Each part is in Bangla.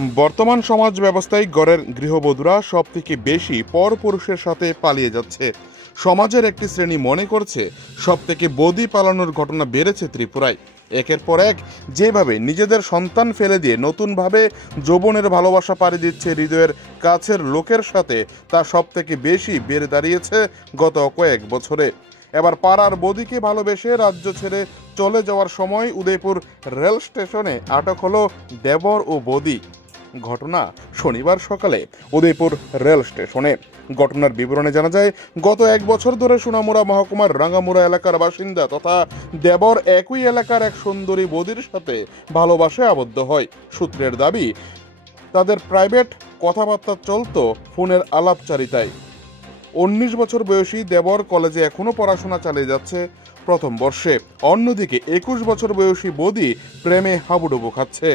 বর্তমান সমাজ ব্যবস্থায় ঘরের গৃহবধূরা সবথেকে বেশি পরপুরুষের সাথে পালিয়ে যাচ্ছে। সমাজের একটি শ্রেণী মনে করছে সবথেকে বৌদি পালানোর ঘটনা বেড়েছে ত্রিপুরায়। একের পর এক যেভাবে নিজেদের সন্তান ফেলে দিয়ে নতুনভাবে যৌবনের ভালোবাসা পাড়ি দিচ্ছে হৃদয়ের কাছের লোকের সাথে, তা সবথেকে বেশি বেড়ে দাঁড়িয়েছে গত কয়েক বছরে। এবার পাড়ার বৌদিকে ভালোবেসে রাজ্য ছেড়ে চলে যাওয়ার সময় উদয়পুর রেল স্টেশনে আটক হলো দেবর ও বৌদি। ঘটনা শনিবার সকালে উদয়পুর রেল স্টেশনে। ঘটনার বিবরণে জানা যায়, গত এক বছর ধরে সোনামুড়া মহকুমার রাঙ্গামুড়া এলাকার বাসিন্দা তথা দেবর একই এলাকার এক সুন্দরী বৌদির সাথে ভালোবাসায় আবদ্ধ হয়। সূত্রের দাবি, তাদের প্রাইভেট কথাবার্তা চলত ফোনের আলাপচারিতায়। 19 বছর বয়সী দেবর কলেজে এখনো পড়াশোনা চালিয়ে যাচ্ছে প্রথম বর্ষে। অন্যদিকে 21 বছর বয়সী বৌদি প্রেমে হাবুডুবু খাচ্ছে।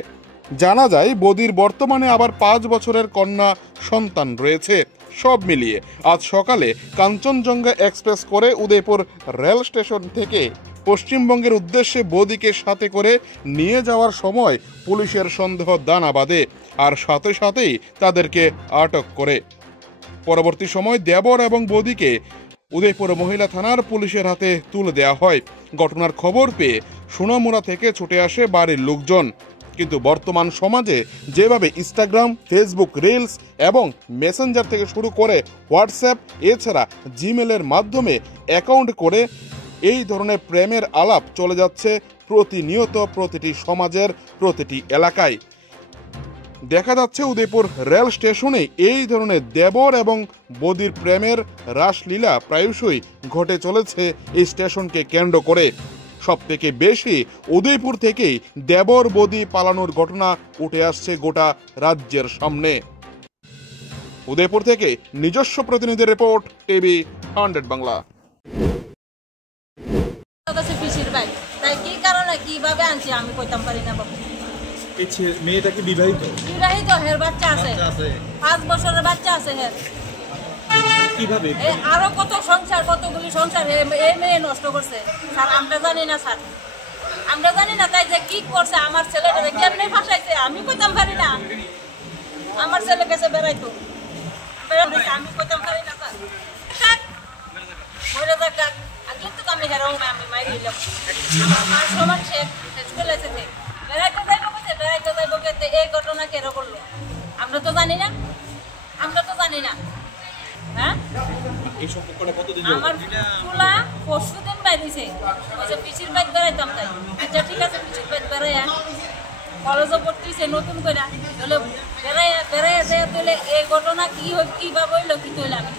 জানা যায়, বৌদির বর্তমানে আবার 5 বছরের কন্যা সন্তান রয়েছে। সব মিলিয়ে আজ সকালে কাঞ্চনজঙ্ঘা এক্সপ্রেস করে উদয়পুর রেল স্টেশন থেকে পশ্চিমবঙ্গের উদ্দেশ্যে বৌদিকে সাথে করে নিয়ে যাওয়ার সময় পুলিশের সন্দেহ দানা বাঁধে, আর সাথে সাথেই তাদেরকে আটক করে। পরবর্তী সময় দেবর এবং বৌদিকে উদয়পুর মহিলা থানার পুলিশের হাতে তুলে দেওয়া হয়। ঘটনার খবর পেয়ে সোনামুড়া থেকে ছুটে আসে বাড়ির লোকজন। কিন্তু বর্তমান সমাজে যেভাবে ইনস্টাগ্রাম, ফেসবুক রিলস এবং মেসেঞ্জার থেকে শুরু করে হোয়াটসঅ্যাপ এছাড়া জিমেলের মাধ্যমে অ্যাকাউন্ট করে এই ধরনের প্রেমের আলাপ চলে যাচ্ছে প্রতিনিয়ত প্রতিটি সমাজের প্রতিটি এলাকায়। দেখা যাচ্ছে উদয়পুর রেল স্টেশনে এই ধরনের দেবর এবং বৌদির প্রেমের রাসলীলা প্রায়শই ঘটে চলেছে এই স্টেশনকে কেন্দ্র করে। সবথেকে বেশি উদয়পুর থেকেই দেবর বৌদি পালানোর ঘটনা উঠে আসছে গোটা রাজ্যের সামনে। উদয়পুর থেকে নিজস্ব প্রতিনিধি রিপোর্ট, টিভি 100 বাংলা। কি কারণে কিভাবে আনছি আমি কইতাম পারি না বাবু। মেয়েটা কি বিবাহিত? বিবাহিত, হের বাচ্চা আছে, 5 বছরের বাচ্চা আছে হের। কিভাবে আরো কত সংসার, কতগুলি সংসার এই মেয়ে নষ্ট করছে স্যার, আমরা জানি না স্যার, আমরা জানি না। তাই যে কি করছে আমার ছেলেটারে কেমনে ফাঁসাইছে আমি কইতাম পারি না। আমার ছেলে গেছে বেড়াইতো, আমি কইতাম পারি না স্যার। মরে যাক কিন্তু আমি হেরাও না, আমি মাইরে দিলাম। আমার সমান শেখ স্কুল আছে, বেড়াইতে যাইবো বলছে, বেড়াইতে যাইবো কে, এই ঘটনা কেন করলো আমরা তো জানি না, আমরা তো জানি না। হ্যাঁ, আমার ফুলা পরশুদিন বাইরেছে, ওই পিসির বাইক বেড়াইতাম তাই। আচ্ছা ঠিক আছে, পিসির বাইক বেড়াইয়া কলেজও পড়তেছে নতুন করে, বেড়াইয়া যায়, এই ঘটনা কি কিভাবে হইলো কি হইলো আমি